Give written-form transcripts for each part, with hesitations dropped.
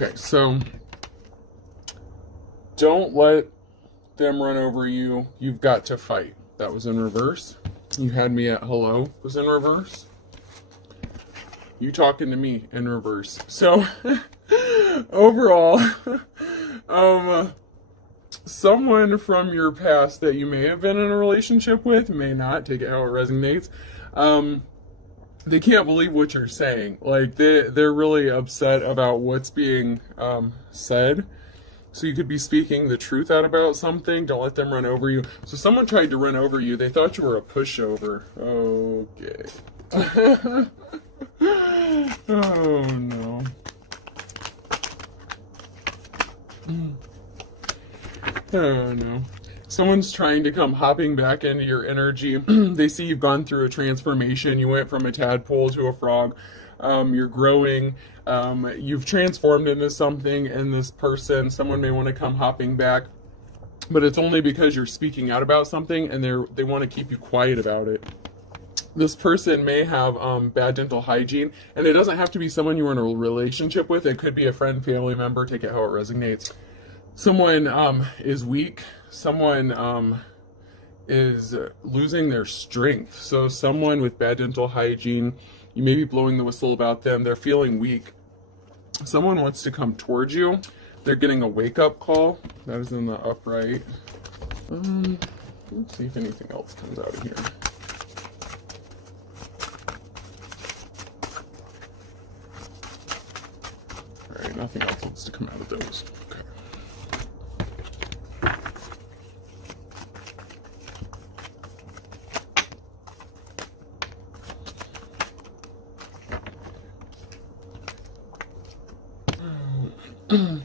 Okay, so don't let them run over you. You've got to fight. That was in reverse. You had me at hello was in reverse. You talking to me in reverse. So overall, someone from your past that you may have been in a relationship with, may not, take it how it resonates, they can't believe what you're saying. Like, they're really upset about what's being said. So you could be speaking the truth out about something. Don't let them run over you. So someone tried to run over you. They thought you were a pushover. Okay. Oh, no. Oh, no. Someone's trying to come hopping back into your energy. They see you've gone through a transformation. You went from a tadpole to a frog. You're growing. You've transformed into something, and this person, someone may want to come hopping back, but it's only because you're speaking out about something, and they want to keep you quiet about it. This person may have bad dental hygiene, and it doesn't have to be someone you were in a relationship with. It could be a friend, family member. Take it how it resonates. Someone is weak. Someone is losing their strength. So someone with bad dental hygiene, you may be blowing the whistle about them. They're feeling weak. Someone wants to come towards you. They're getting a wake-up call. That is in the upright. Let's see if anything else comes out of here. All right, nothing else wants to come out of those. Okay.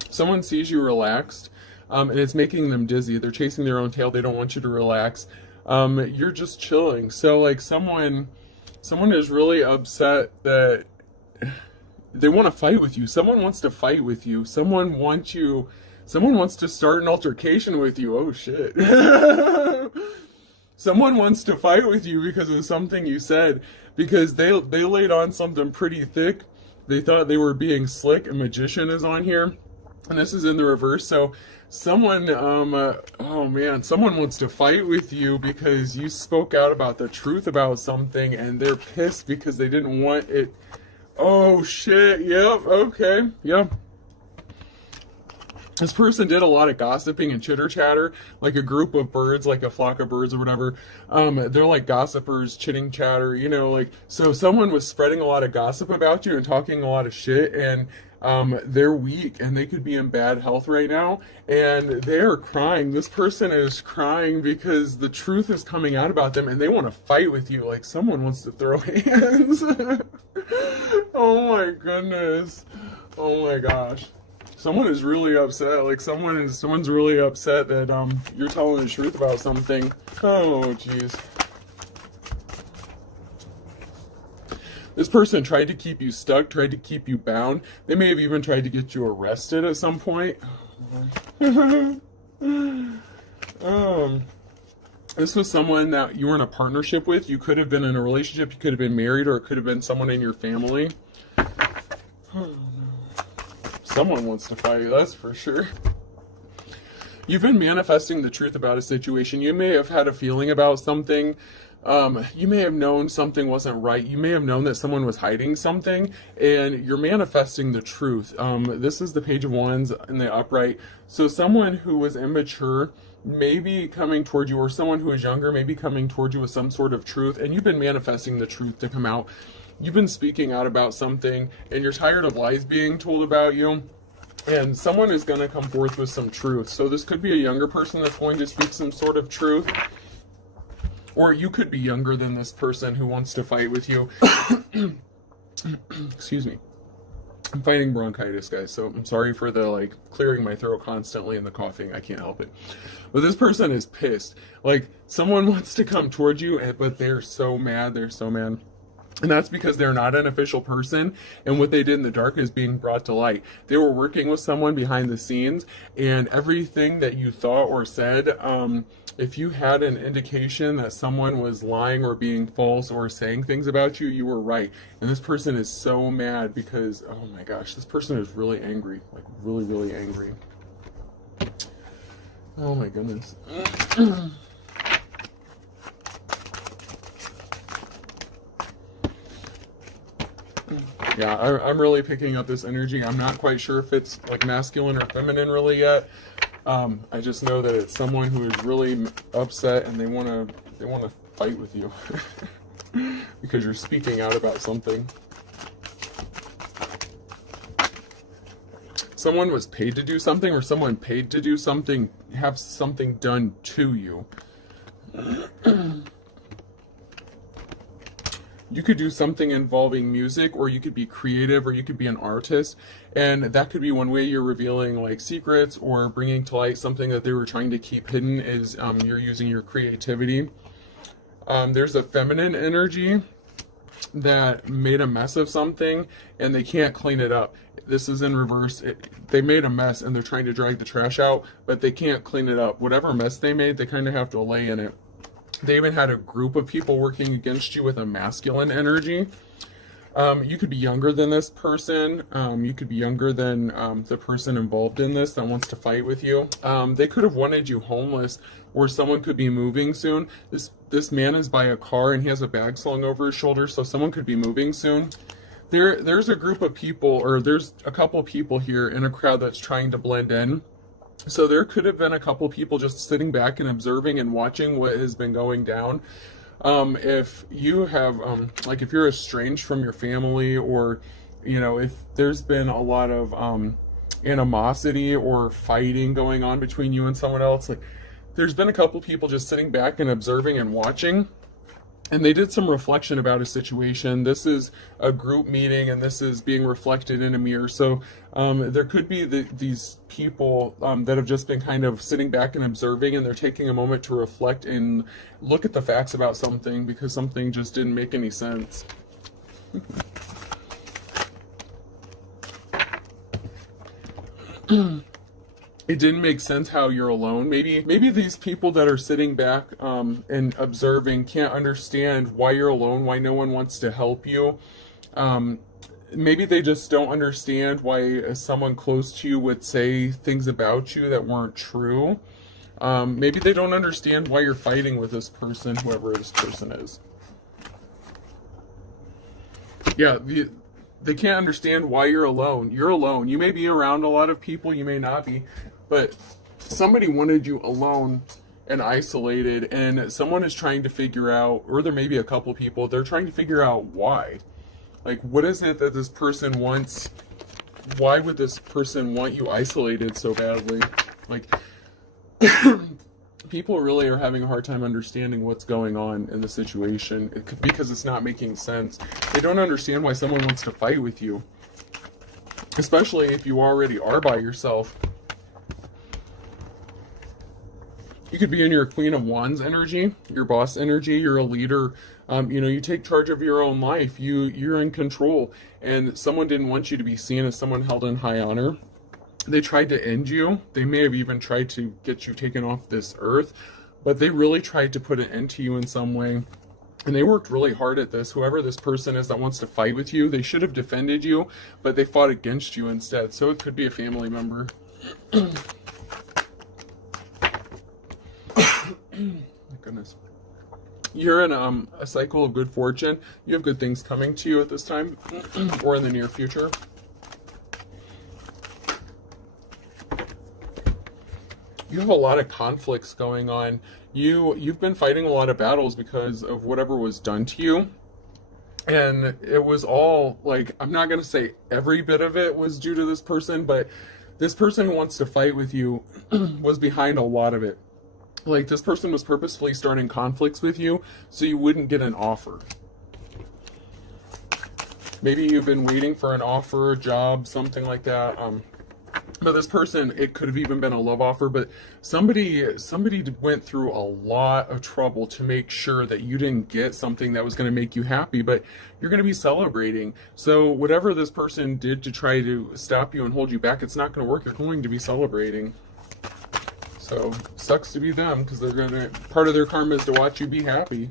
Someone sees you relaxed, and it's making them dizzy. They're chasing their own tail. They don't want you to relax. You're just chilling. So, like, someone is really upset that they want to fight with you. Someone wants to fight with you. Someone wants to start an altercation with you. Oh, shit. Someone wants to fight with you because of something you said, because they laid on something pretty thick. They thought they were being slick. A magician is on here, and this is in the reverse. So someone, oh man, someone wants to fight with you because you spoke out about the truth about something, and they're pissed because they didn't want it. Oh shit, yep, okay, yep. This person did a lot of gossiping and chitter chatter, like a group of birds, like a flock of birds or whatever. They're like gossipers, chitting chatter, you know, like, so someone was spreading a lot of gossip about you and talking a lot of shit, and they're weak and they could be in bad health right now, and they're crying. This person is crying because the truth is coming out about them, and they want to fight with you. Like, someone wants to throw hands. Oh my goodness. Oh my gosh. Someone is really upset. Like, someone's really upset that you're telling the truth about something. Oh jeez. This person tried to keep you stuck, tried to keep you bound. They may have even tried to get you arrested at some point. This was someone that you were in a partnership with. You could have been in a relationship, you could have been married, or it could have been someone in your family. Someone wants to fight you, that's for sure. You've been manifesting the truth about a situation. You may have had a feeling about something. You may have known something wasn't right. You may have known that someone was hiding something, and you're manifesting the truth. This is the Page of Wands in the upright. So someone who was immature may be coming toward you, or someone who is younger may be coming toward you with some sort of truth, and you've been manifesting the truth to come out. You've been speaking out about something, and you're tired of lies being told about you, and someone is going to come forth with some truth. So this could be a younger person that's going to speak some sort of truth, or you could be younger than this person who wants to fight with you. Excuse me. I'm fighting bronchitis, guys, so I'm sorry for the, like, clearing my throat constantly and the coughing. I can't help it. But this person is pissed. Like, someone wants to come towards you, but they're so mad. They're so mad. And that's because they're not an official person, and what they did in the dark is being brought to light. They were working with someone behind the scenes, and everything that you thought or said if you had an indication that someone was lying or being false or saying things about you, you were right. And this person is so mad because, oh my gosh, this person is really angry. Like, really, really angry. Oh my goodness. Yeah, I'm really picking up this energy. I'm not quite sure if it's like masculine or feminine really yet. I just know that it's someone who is really upset and they want to fight with you because you're speaking out about something. Someone was paid to do something, or someone paid to do something, have something done to you. You could do something involving music, or you could be creative, or you could be an artist, and that could be one way you're revealing like secrets or bringing to light something that they were trying to keep hidden. Is you're using your creativity. There's a feminine energy that made a mess of something and they can't clean it up. This is in reverse. They made a mess and they're trying to drag the trash out, but they can't clean it up. Whatever mess they made, they kind of have to lay in it. They even had a group of people working against you with a masculine energy. You could be younger than this person. You could be younger than the person involved in this that wants to fight with you. They could have wanted you homeless, or someone could be moving soon. This man is by a car and he has a bag slung over his shoulder, so someone could be moving soon. There's a group of people, or there's a couple of people here in a crowd that's trying to blend in. So there could have been a couple people just sitting back and observing and watching what has been going down. If you have, like if you're estranged from your family, or, you know, if there's been a lot of animosity or fighting going on between you and someone else, like there's been a couple people just sitting back and observing and watching. And they did some reflection about a situation. This is a group meeting, and this is being reflected in a mirror. So there could be these people that have just been kind of sitting back and observing, and they're taking a moment to reflect and look at the facts about something because something just didn't make any sense. It didn't make sense how you're alone. Maybe these people that are sitting back and observing can't understand why you're alone, why no one wants to help you. Maybe they just don't understand why someone close to you would say things about you that weren't true. Maybe they don't understand why you're fighting with this person, whoever this person is. Yeah, they can't understand why you're alone. You're alone. You may be around a lot of people, you may not be, but somebody wanted you alone and isolated, and someone is trying to figure out, or there may be a couple people, they're trying to figure out why. Like, what is it that this person wants? Why would this person want you isolated so badly? Like, people really are having a hard time understanding what's going on in the situation because it's not making sense. They don't understand why someone wants to fight with you, especially if you already are by yourself. You could be in your Queen of Wands energy, your boss energy. You're a leader. You know, you take charge of your own life. You're in control, and someone didn't want you to be seen as someone held in high honor. They tried to end you. They may have even tried to get you taken off this earth, but they really tried to put an end to you in some way. And they worked really hard at this. Whoever this person is that wants to fight with you, they should have defended you, but they fought against you instead. So it could be a family member. My goodness. You're in a cycle of good fortune. You have good things coming to you at this time or in the near future. You have a lot of conflicts going on. You've been fighting a lot of battles because of whatever was done to you. And it was all, like, I'm not going to say every bit of it was due to this person, but this person who wants to fight with you was behind a lot of it. Like, this person was purposefully starting conflicts with you so you wouldn't get an offer. Maybe you've been waiting for an offer, a job, something like that. But this person, it could have even been a love offer, but somebody went through a lot of trouble to make sure that you didn't get something that was going to make you happy, but you're going to be celebrating. So whatever this person did to try to stop you and hold you back, it's not going to work. You're going to be celebrating. So, sucks to be them, because they're gonna, part of their karma is to watch you be happy.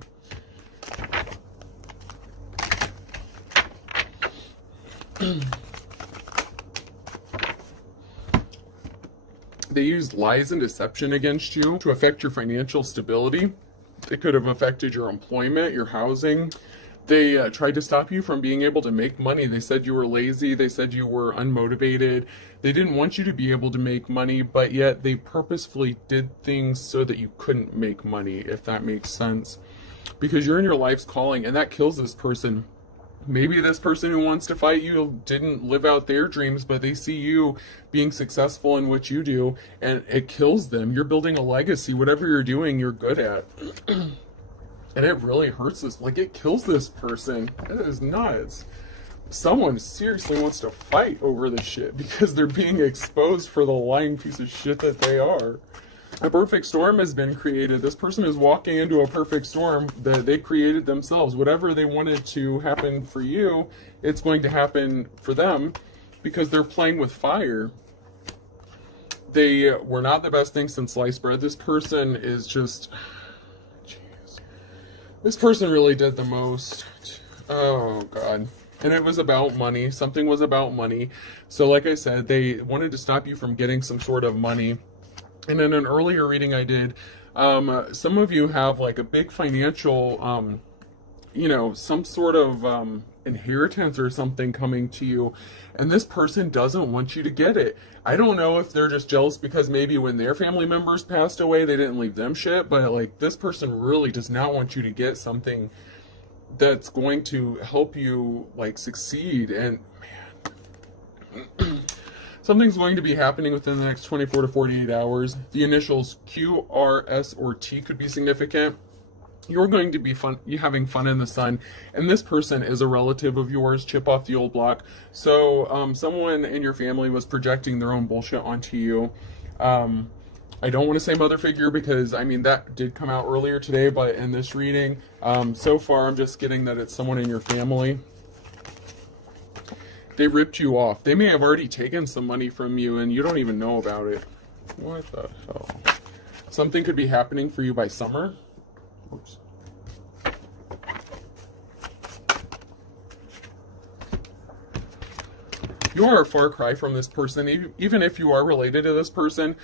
They used lies and deception against you to affect your financial stability. It could have affected your employment, your housing. They tried to stop you from being able to make money. They said you were lazy. They said you were unmotivated. They didn't want you to be able to make money, but yet they purposefully did things so that you couldn't make money, if that makes sense. Because you're in your life's calling, and that kills this person. Maybe this person who wants to fight you didn't live out their dreams, but they see you being successful in what you do, and it kills them. You're building a legacy. Whatever you're doing, you're good at. And it really hurts this. Like, it kills this person. It is nuts. Someone seriously wants to fight over this shit because they're being exposed for the lying piece of shit that they are. A perfect storm has been created. This person is walking into a perfect storm that they created themselves. Whatever they wanted to happen for you, it's going to happen for them because they're playing with fire. They were not the best thing since sliced bread. This person is just... Jeez. This person really did the most. Oh, God. And it was about money. Something was about money. So like I said, they wanted to stop you from getting some sort of money. And in an earlier reading I did, some of you have like a big financial, you know, some sort of inheritance or something coming to you. And this person doesn't want you to get it. I don't know if they're just jealous because maybe when their family members passed away, they didn't leave them shit. But like, this person really does not want you to get something that's going to help you like succeed. And man, something's going to be happening within the next 24 to 48 hours. The initials Q, R, S, or T could be significant. You're going to be having fun in the sun, and this person is a relative of yours. Chip off the old block. So someone in your family was projecting their own bullshit onto you. I don't want to say mother figure because, I mean, that did come out earlier today, but in this reading, so far I'm just getting that it's someone in your family. They ripped you off. They may have already taken some money from you and you don't even know about it. What the hell? Something could be happening for you by summer. Oops. You are a far cry from this person. Even if you are related to this person,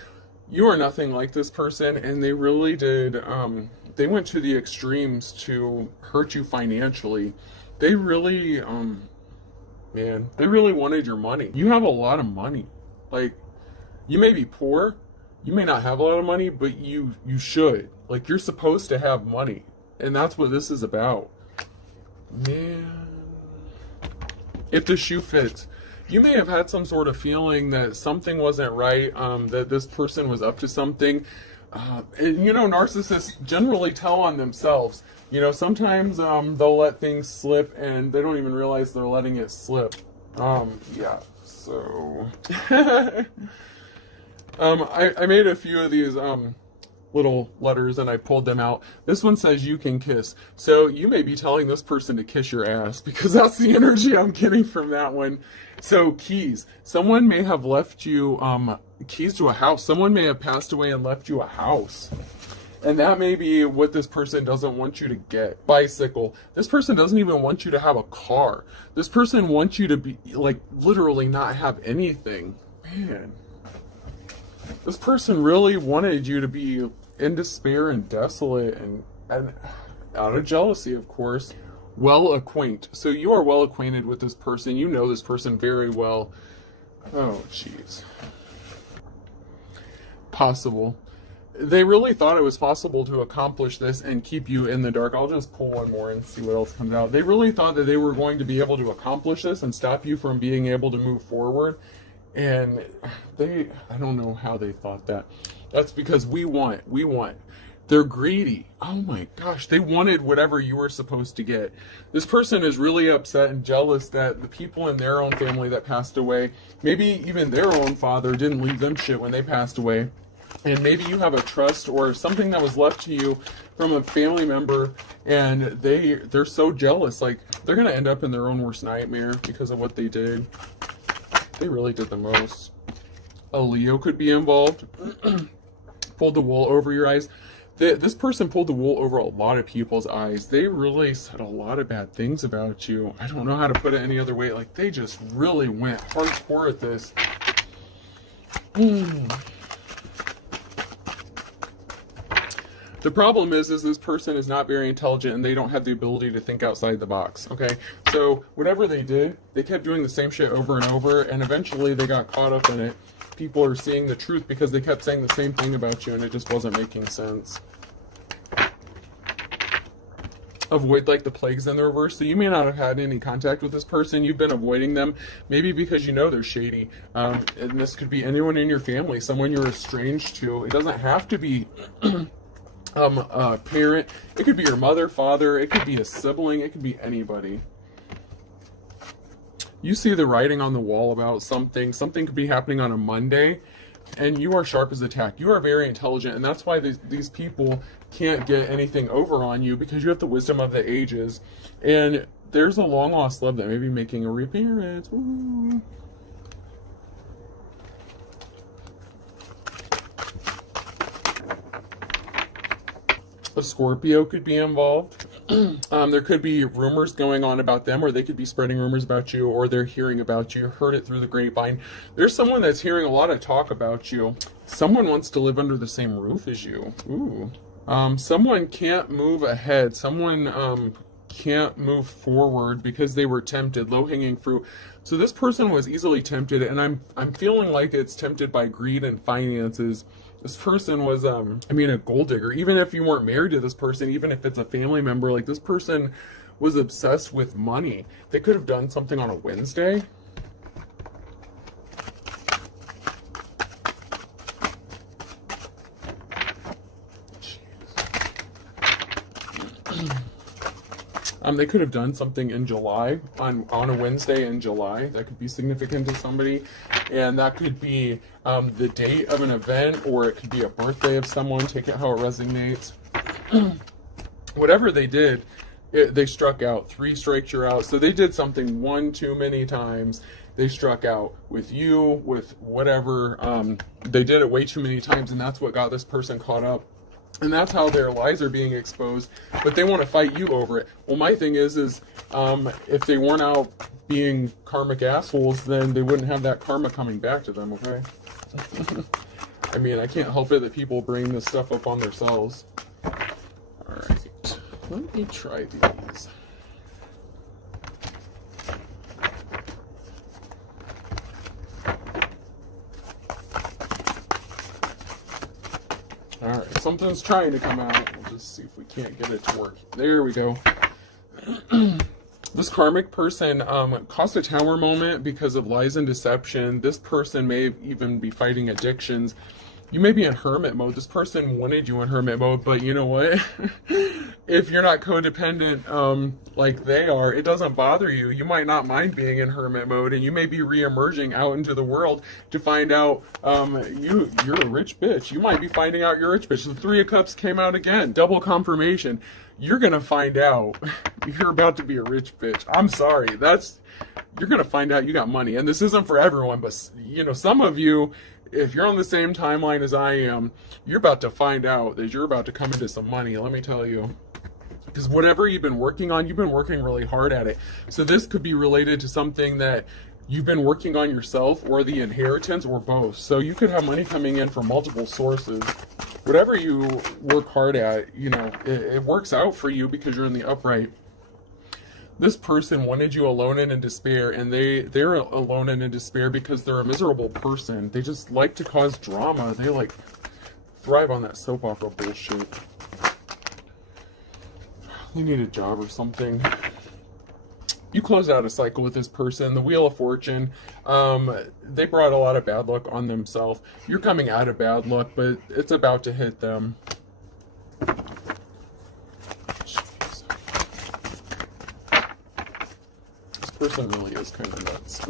you are nothing like this person, and they really did, they went to the extremes to hurt you financially. They really, man, they really wanted your money. You have a lot of money. Like, you may be poor, you may not have a lot of money, but you should. Like, you're supposed to have money, and that's what this is about. Man, if the shoe fits. You may have had some sort of feeling that something wasn't right, that this person was up to something. And, you know, narcissists generally tell on themselves. You know, sometimes they'll let things slip and they don't even realize they're letting it slip. Yeah, so... I made a few of these little letters and I pulled them out. This one says you can kiss. So you may be telling this person to kiss your ass because that's the energy I'm getting from that one. So keys. Someone may have left you keys to a house. Someone may have passed away and left you a house. And that may be what this person doesn't want you to get. Bicycle. This person doesn't even want you to have a car. This person wants you to be, like, literally not have anything. Man. This person really wanted you to be in despair and desolate and out of jealousy, of course. Well acquainted. So you are well acquainted with this person. You know this person very well. Oh, jeez. Possible. They really thought it was possible to accomplish this and keep you in the dark. I'll just pull one more and see what else comes out. They really thought that they were going to be able to accomplish this and stop you from being able to move forward. And I don't know how they thought that. That's because we want. They're greedy. Oh my gosh, they wanted whatever you were supposed to get. This person is really upset and jealous that the people in their own family that passed away, maybe even their own father didn't leave them shit when they passed away. And maybe you have a trust or something that was left to you from a family member, and they're so jealous. Like, they're going to end up in their own worst nightmare because of what they did. They really did the most. A Leo could be involved. pulled the wool over your eyes. This person pulled the wool over a lot of people's eyes. They really said a lot of bad things about you. I don't know how to put it any other way. Like, they just really went hardcore at this. The problem is this person is not very intelligent and they don't have the ability to think outside the box, okay? So whatever they did, they kept doing the same shit over and over, and eventually they got caught up in it. People are seeing the truth because they kept saying the same thing about you and it just wasn't making sense. Avoid like the plagues in the reverse. So you may not have had any contact with this person. You've been avoiding them, maybe because you know they're shady. And this could be anyone in your family, someone you're estranged to. It doesn't have to be a parent. It could be your mother, father. It could be a sibling. It could be anybody. You see the writing on the wall about something. Something could be happening on a Monday, and you are sharp as a tack. You are very intelligent, and that's why these people can't get anything over on you, because you have the wisdom of the ages. And there's a long-lost love that may be making a reappearance. Ooh. A Scorpio could be involved. There could be rumors going on about them, or they could be spreading rumors about you, or they're hearing about you, heard it through the grapevine. There's someone that's hearing a lot of talk about you. Someone wants to live under the same roof as you. Ooh. Someone can't move ahead. Someone can't move forward because they were tempted, low-hanging fruit. So this person was easily tempted, and I'm feeling like it's tempted by greed and finances. This person was, a gold digger. Even if you weren't married to this person, even if it's a family member, like, this person was obsessed with money. They could have done something on a Wednesday. They could have done something in July, on a Wednesday in July. That could be significant to somebody. And that could be the date of an event, or it could be a birthday of someone. Take it how it resonates. Whatever they did, they struck out. 3 strikes, you're out. So they did something one too many times. They struck out with you, with whatever. They did it way too many times, and that's what got this person caught up. And that's how their lies are being exposed, but they want to fight you over it. Well, my thing is if they weren't out being karmic assholes, then they wouldn't have that karma coming back to them, okay? I mean, I can't help it that people bring this stuff up on themselves. Alright, let me try these. Alright, something's trying to come out. We'll just see if we can't get it to work. There we go. This karmic person caused a tower moment because of lies and deception. This person may even be fighting addictions. You may be in hermit mode. This person wanted you in hermit mode, but you know what? If you're not codependent like they are, it doesn't bother you. You might not mind being in hermit mode, and you may be re-emerging out into the world to find out you're a rich bitch. You might be finding out you're a rich bitch. The 3 of Cups came out again. Double confirmation. You're going to find out you're about to be a rich bitch. I'm sorry. You're going to find out you got money. And this isn't for everyone, but you know, some of you, if you're on the same timeline as I am, you're about to find out that you're about to come into some money, let me tell you. Because whatever you've been working on, you've been working really hard at it. So this could be related to something that you've been working on yourself, or the inheritance, or both. So you could have money coming in from multiple sources. Whatever you work hard at, you know, it works out for you because you're in the upright. This person wanted you alone and in despair, and they're alone and in despair because they're a miserable person. They just like to cause drama. They like thrive on that soap opera bullshit. They need a job or something. You closed out a cycle with this person. The Wheel of Fortune, they brought a lot of bad luck on themselves. You're coming out of bad luck, but it's about to hit them. Person really is kind of nuts.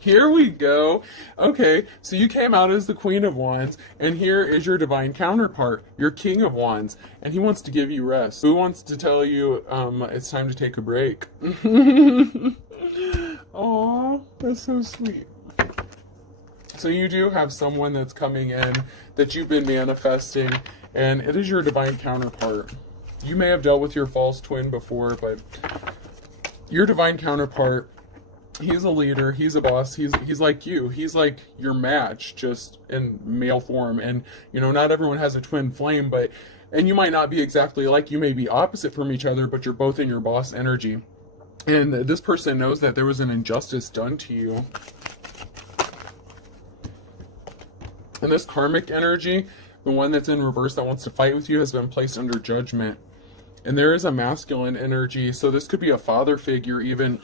Here we go. Okay, so you came out as the Queen of Wands, and here is your divine counterpart, your King of Wands, and he wants to give you rest. Who wants to tell you it's time to take a break? Aw, that's so sweet. So you do have someone that's coming in that you've been manifesting, and it is your divine counterpart. You may have dealt with your false twin before, but your divine counterpart, he's a leader, he's a boss, he's like you. He's like your match, just in male form. And, you know, not everyone has a twin flame, but, and you might not be exactly like, you may be opposite from each other, but you're both in your boss energy. And this person knows that there was an injustice done to you. And this karmic energy, the one that's in reverse that wants to fight with you, has been placed under judgment. And there is a masculine energy, so this could be a father figure even.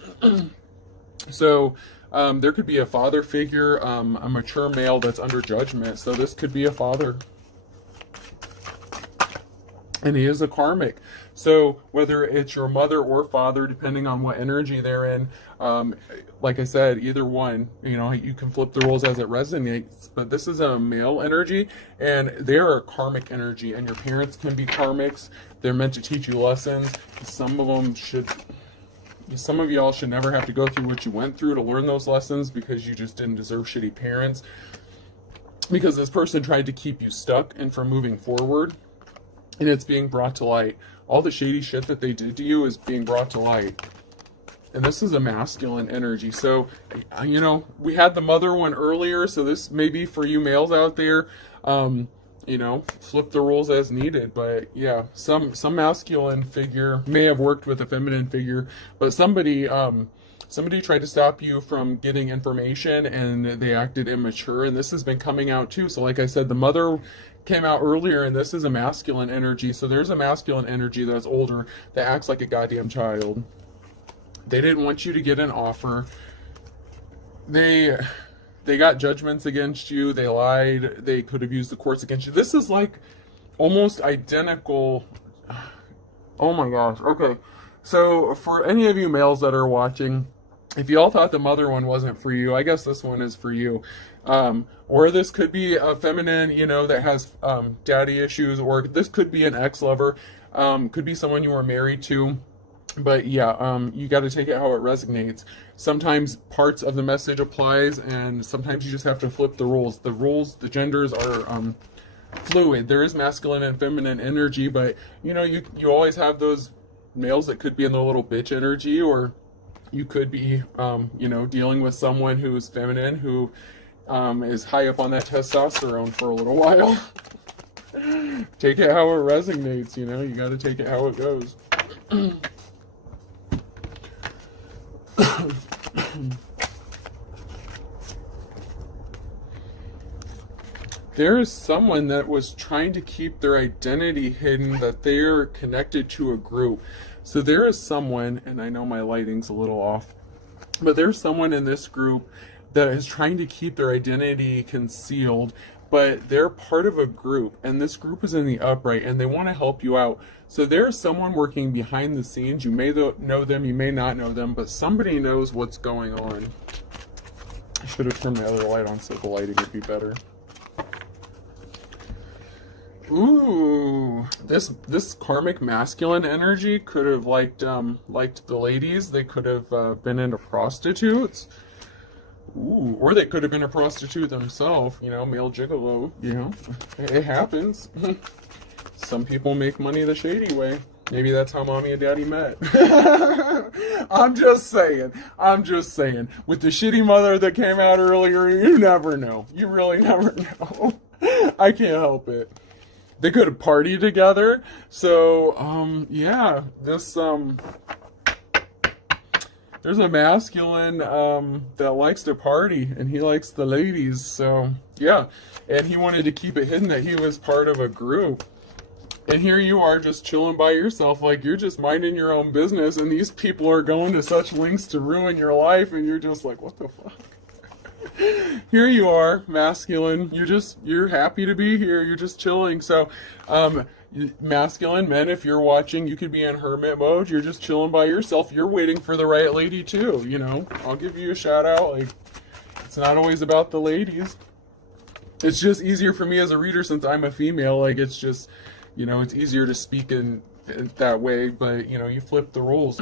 So there could be a father figure, a mature male that's under judgment. So this could be a father. And he is a karmic. So whether it's your mother or father, depending on what energy they're in, like I said, either one, you know, you can flip the roles as it resonates. But this is a male energy, and they're a karmic energy. And your parents can be karmics. They're meant to teach you lessons. Some of them should... Some of y'all should never have to go through what you went through to learn those lessons, because you just didn't deserve shitty parents. Because this person tried to keep you stuck and from moving forward. And it's being brought to light. All the shady shit that they did to you is being brought to light. And this is a masculine energy. So, you know, we had the mother one earlier. So this may be for you males out there. You know, flip the roles as needed. But yeah, some masculine figure may have worked with a feminine figure, but somebody tried to stop you from getting information, and they acted immature, and this has been coming out too. So like I said, the mother came out earlier, and this is a masculine energy. So there's a masculine energy that's older that acts like a goddamn child. They didn't want you to get an offer. They got judgments against you. They lied. They could have used the courts against you. This is like almost identical. Oh my gosh. Okay. So for any of you males that are watching, if you all thought the mother one wasn't for you, I guess this one is for you. Or this could be a feminine, you know, that has daddy issues, or this could be an ex-lover. Could be someone you were married to. But yeah, you got to take it how it resonates. Sometimes parts of the message applies, and sometimes you just have to flip the roles. The genders are fluid. There is masculine and feminine energy, but you know, you always have those males that could be in the little bitch energy, or you could be, you know, dealing with someone who's feminine, who is high up on that testosterone for a little while. Take it how it resonates, you know, you got to take it how it goes. There is someone that was trying to keep their identity hidden, that they're connected to a group. So there is someone, and I know my lighting's a little off, but there's someone in this group that is trying to keep their identity concealed, but they're part of a group, and this group is in the upright, and they want to help you out. So there's someone working behind the scenes. You may know them, you may not know them, but somebody knows what's going on. I should have turned my other light on so the lighting would be better. Ooh, this karmic masculine energy could have liked the ladies. They could have been into prostitutes. Ooh, or they could have been a prostitute themselves, you know, male gigolo, you know, it happens. Some people make money the shady way. Maybe that's how mommy and daddy met. I'm just saying. With the shitty mother that came out earlier, you never know. You really never know. I can't help it. They could have partied together. So, yeah, this, there's a masculine that likes to party, and he likes the ladies. So, yeah, and he wanted to keep it hidden that he was part of a group. And here you are just chilling by yourself, like you're just minding your own business, and these people are going to such lengths to ruin your life, and you're just like, what the fuck? Here you are, masculine. You're happy to be here. You're just chilling. So, masculine men, if you're watching, you could be in hermit mode. You're just chilling by yourself. You're waiting for the right lady too, you know. I'll give you a shout out. Like, it's not always about the ladies. It's just easier for me as a reader since I'm a female. Like, it's just, you know, it's easier to speak in that way, but you know, you flip the roles.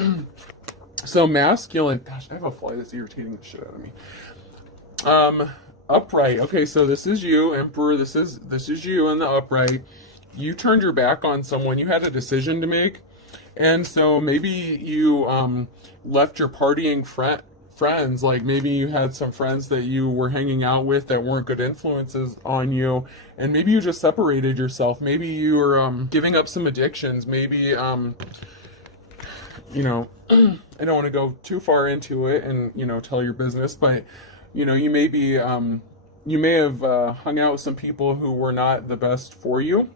So masculine, gosh, I have a fly that's irritating the shit out of me. Upright. Okay, so this is you, Emperor. This is you in the upright. You turned your back on someone. You had a decision to make, and so maybe you left your partying friends. Like maybe you had some friends that you were hanging out with that weren't good influences on you, and maybe you just separated yourself. Maybe you were giving up some addictions. Maybe you know, I don't want to go too far into it and, tell your business, but, you may be, you may have hung out with some people who were not the best for you.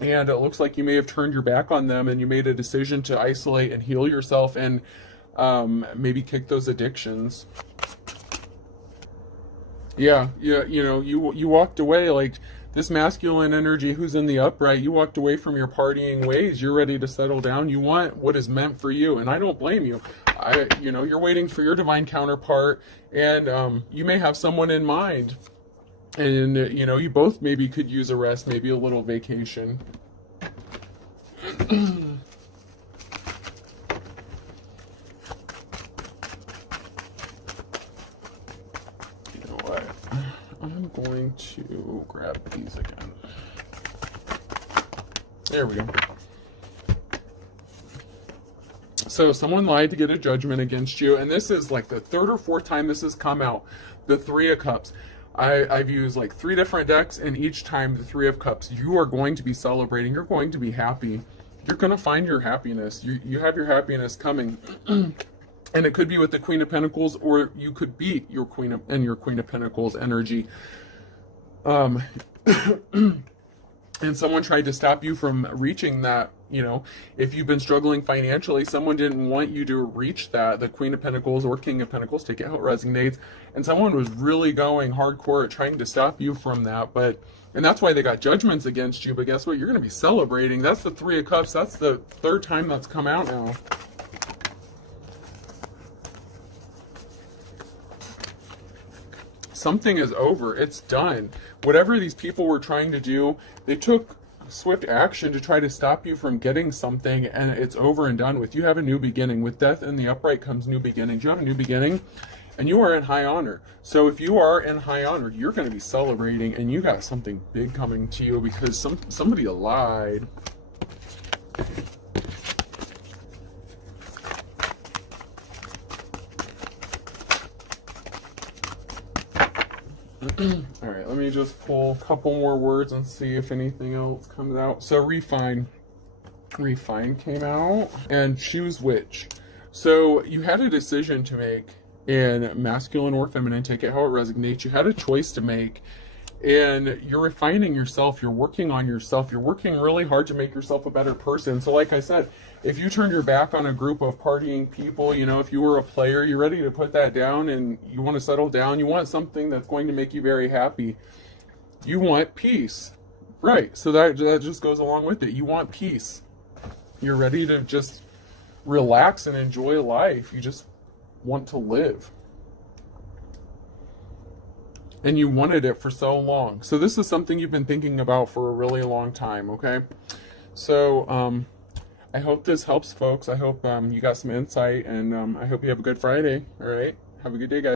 And it looks like you may have turned your back on them and you made a decision to isolate and heal yourself and maybe kick those addictions. Yeah, yeah, you walked away like this masculine energy who's in the upright. You walked away from your partying ways. You're ready to settle down. You want what is meant for you, and I don't blame you. You're waiting for your divine counterpart, and you may have someone in mind, and you both maybe could use a rest, maybe a little vacation. I'm going to grab these again. There we go. So someone lied to get a judgment against you, and this is like the third or fourth time this has come out. The Three of Cups. I've used like 3 different decks, and each time the Three of Cups, you are going to be celebrating. You're going to be happy. You're going to find your happiness. You have your happiness coming. And it could be with the Queen of Pentacles, or you could be your Queen of Pentacles energy. And someone tried to stop you from reaching that. If you've been struggling financially, someone didn't want you to reach that, the Queen of Pentacles or King of Pentacles, take it how it resonates. And someone was really going hardcore at trying to stop you from that. And that's why they got judgments against you. But guess what? You're going to be celebrating. That's the Three of Cups. That's the third time that's come out now. Something is over. It's done. Whatever these people were trying to do, they took swift action to try to stop you from getting something, and it's over and done with. You have a new beginning. With death in the upright comes new beginnings. You have a new beginning, and you are in high honor. So if you are in high honor, you're going to be celebrating, and you got something big coming to you because somebody lied. All right, let me just pull a couple more words and see if anything else comes out. So refine came out, and choose which. So you had a decision to make in masculine or feminine, take it how it resonates. You had a choice to make, and you're refining yourself. You're working on yourself. You're working really hard to make yourself a better person. So like I said, if you turned your back on a group of partying people, if you were a player, you're ready to put that down and you want to settle down. You want something that's going to make you very happy. You want peace. Right. So that just goes along with it. You want peace. You're ready to just relax and enjoy life. You just want to live. And you wanted it for so long. So this is something you've been thinking about for a really long time, okay? So I hope this helps, folks. I hope you got some insight, and I hope you have a good Friday, all right? Have a good day, guys.